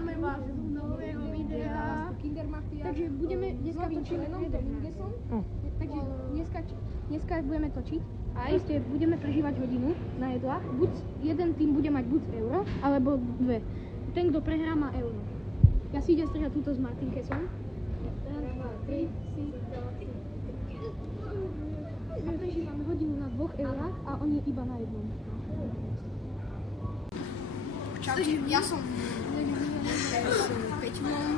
Vítáme vás u nového videa. Takže budeme dneska točíme Takže dneska budeme točiť a ešte budeme prežívať hodinu na jedlách. Buď jeden tým bude mať buď euro, alebo dve. Ten, kto prehrá, má euro. Ja si idem strihať túto s Martinkesom. A prežívame hodinu na 2 eurách a oni iba na jednom. Čaute, ja som Peťmon.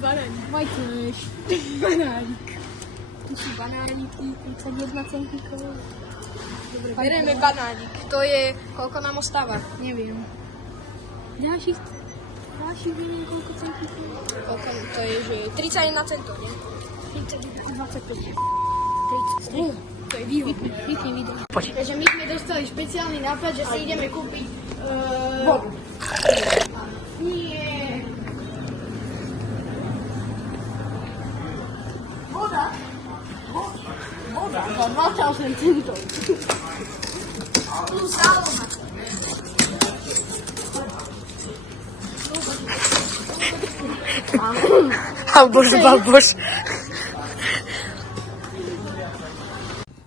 Banánik. Vajtneš. Banánik. Tu sú banániky, 31 centíkov. Dobre, bereme banánik. To je, koľko nám ostáva? Neviem. Ďalších neviem koľko centíkov. Koľko, to je, že 31 centov, nie? 25. 30. To je výhodné. Vypni video. Takže my sme dostali špeciálny nápad, že si ideme kúpiť vodu. Nie. Voda za 28 centov. Tu záloha. Baboš.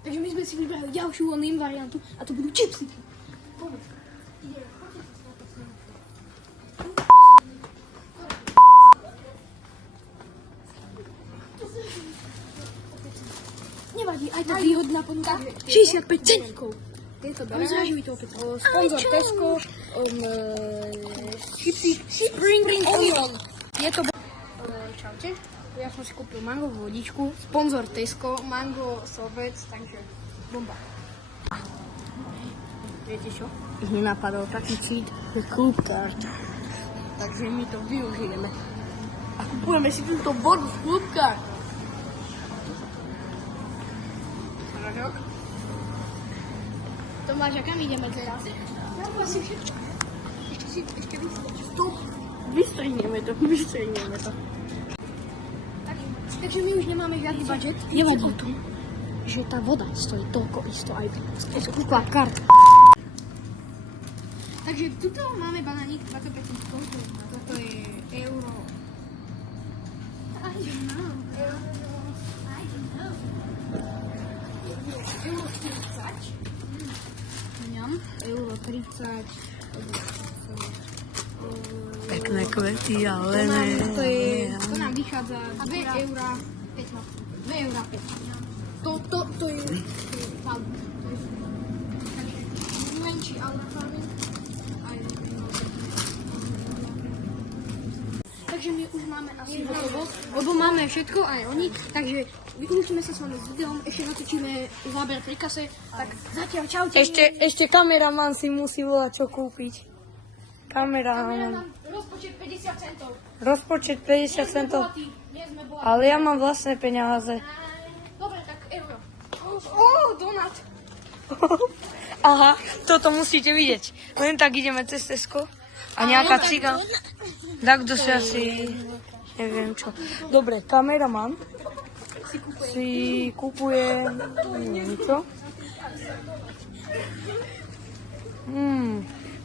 Takže my sme si vybrali ďalšiu oným variantu a to budú čipsy. Nevadí, aj tak výhodná ponuka. 65 centíkov. Tieto Ale zražuj to opäť. Sponzor Tesco. Čipsy. Spring Onion. Je to... Čaute. Ja som si kúpil mangovú vodičku. Sponzor Tesco. Mango sorbet, takže bomba. Viete čo? Mi napadol taký cheat, že Coopcard. Takže my to využijeme. A kupujeme si túto vodu z Coopcard. Tomáš, a kam ideme teraz? Asi všetko. Ešte Vystrihneme to. Takže my už nemáme žiadny budget. Nevadí tu, že tá voda stojí toľko isto aj z Coopcard. Takže tuto máme banánik 25 centíkov. Toto je euro. I don't know. Euro 40. Ňam. Euro 30. Pekné kvety, ale To nám vychádza 2 eurá 15. 2 eurá 15. To je palma. Menší, ale farming. Takže my už máme asi hotovo, lebo máme všetko, aj oni, takže vyučíme sa s vami s videom, ešte natočíme záber pri kase, tak zatiaľ čaute. Ešte kameraman si musí volať čo kúpiť. Kameraman. Rozpočet 50 centov. Rozpočet 50 centov. Nie sme bohatí. Ale ja mám vlastné peniaze. Dobre, tak euro. Donut. Aha, toto musíte vidieť. Len tak ideme cez Tesco a nejaká ciga. Tak kto si asi... Neviem čo. Dobre, kameraman si kupuje... Neviem čo.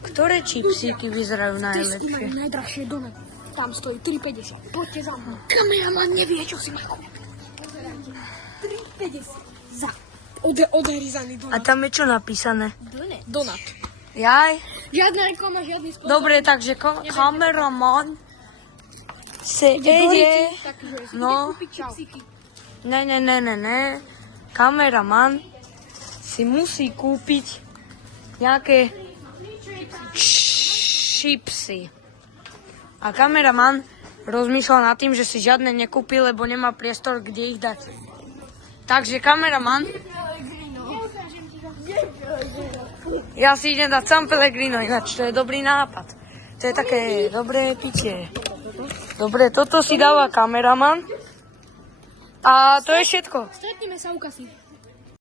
Ktoré čipsíky vyzerajú najlepšie? Majú najdrahšie donut. Tam stojí 3,50. Poďte za mnou. Kameraman nevie, čo si má kúpiť. 3,50 za odhryzaný donut. A tam je čo napísané? Donut. Jaj? Žiadna reklama, žiadny spôsob. Dobre, takže kameraman se ide... No, ne. Kameraman si musí kúpiť nejaké čipsy. A kameraman rozmýšľal nad tým, že si žiadne nekúpi, lebo nemá priestor, kde ich dať. Takže kameraman... Ja si idem dať San Pellegrino, ináč to je dobrý nápad. To je také dobré pitie. Dobre, toto si dáva kameraman. A to je všetko. Stretneme sa u kasy.